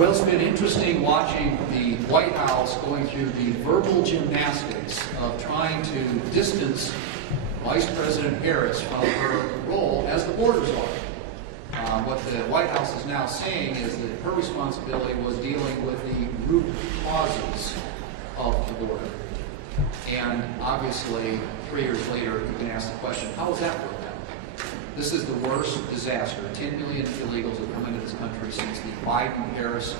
Well, it's been interesting watching the White House going through the verbal gymnastics of trying to distance Vice President Harris from her role as the border czar. What the White House is now saying is that her responsibility was dealing with the root causes of the border. And obviously, 3 years later, you can ask the question, how has that worked out? This is the worst disaster. 10 million illegals have come into this country since the Biden-Harris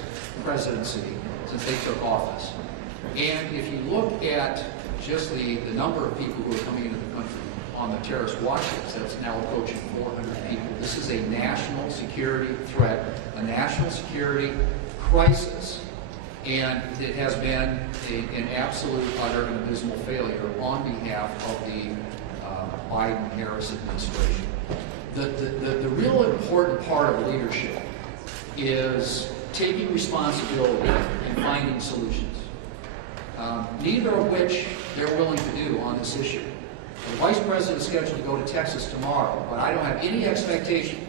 presidency, since they took office. And if you look at just the number of people who are coming into the country on the terrorist watch list, that's now approaching 400 people. This is a national security threat, a national security crisis, and it has been an absolute, utter, and abysmal failure on behalf of the Biden-Harris administration. The real important part of leadership is taking responsibility and finding solutions, neither of which they're willing to do on this issue. The Vice President is scheduled to go to Texas tomorrow, but I don't have any expectation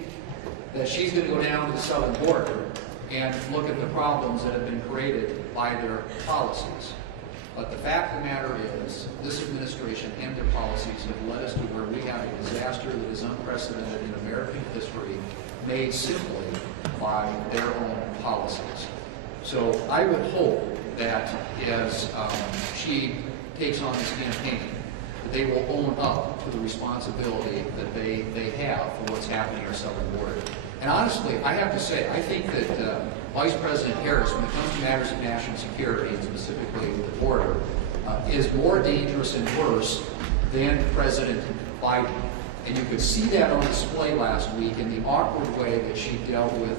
that she's going to go down to the southern border and look at the problems that have been created by their policies. But the fact of the matter is, this administration and their policies have led us to where we have a disaster that is unprecedented in American history, made simply by their own policies. So I would hope that as she takes on this campaign, that they will own up to the responsibility that they have for what's happening at our southern border. And honestly, I have to say, I think that Vice President Harris, when it comes to matters of national security, and specifically the border, is more dangerous and worse than President Biden. And you could see that on display last week in the awkward way that she dealt with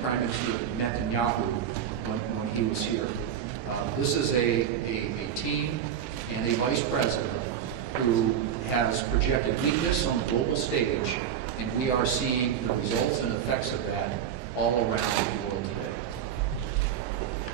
Prime Minister Netanyahu when he was here. This is a team and a vice president who has projected weakness on the global stage, and we are seeing the results and effects of that all around the world today.